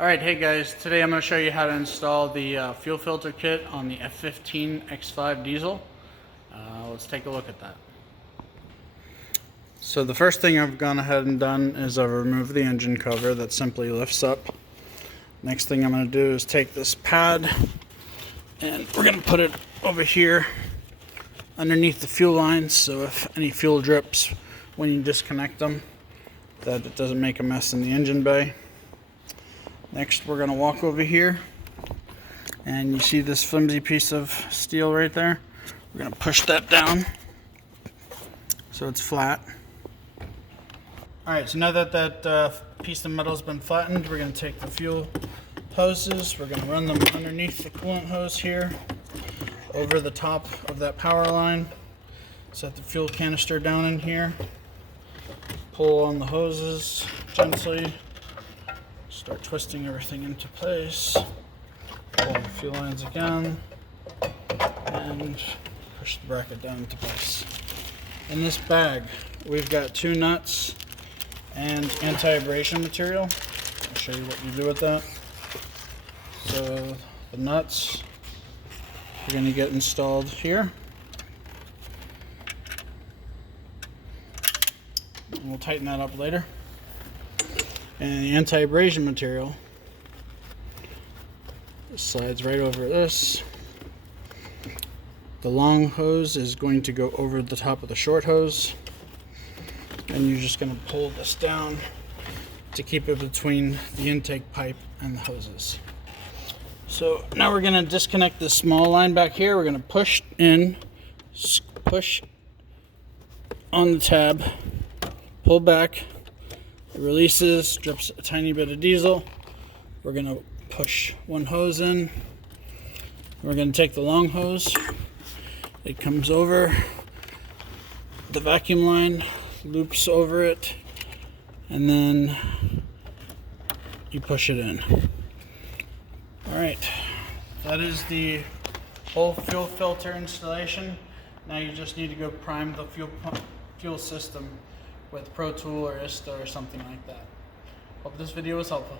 Alright, hey guys, today I'm going to show you how to install the fuel filter kit on the F15 X5 diesel. Let's take a look at that. So the first thing I've gone ahead and done is I've removed the engine cover that simply lifts up. Next thing I'm going to do is take this pad and we're going to put it over here underneath the fuel lines, so if any fuel drips when you disconnect them, that it doesn't make a mess in the engine bay. Next, we're going to walk over here, and you see this flimsy piece of steel right there? We're going to push that down so it's flat. Alright, so now that that piece of metal has been flattened, we're going to take the fuel hoses, we're going to run them underneath the coolant hose here, over the top of that power line, set the fuel canister down in here, pull on the hoses gently, start twisting everything into place, pull on the fuel lines again, and push the bracket down into place. In this bag, we've got 2 nuts and anti-abrasion material. I'll show you what you do with that. So the nuts are going to get installed here. And we'll tighten that up later. And the anti-abrasion material slides right over this. The long hose is going to go over the top of the short hose, and you're just going to pull this down to keep it between the intake pipe and the hoses. So now we're going to disconnect this small line back here. We're going to push in, push on the tab, pull back. It releases, drips a tiny bit of diesel. We're going to push one hose in. We're going to take the long hose. It comes over the vacuum line, loops over it, and then you push it in. Alright, that is the whole fuel filter installation. Now you just need to go prime the fuel system with Pro Tool or ISTA or something like that. Hope this video was helpful.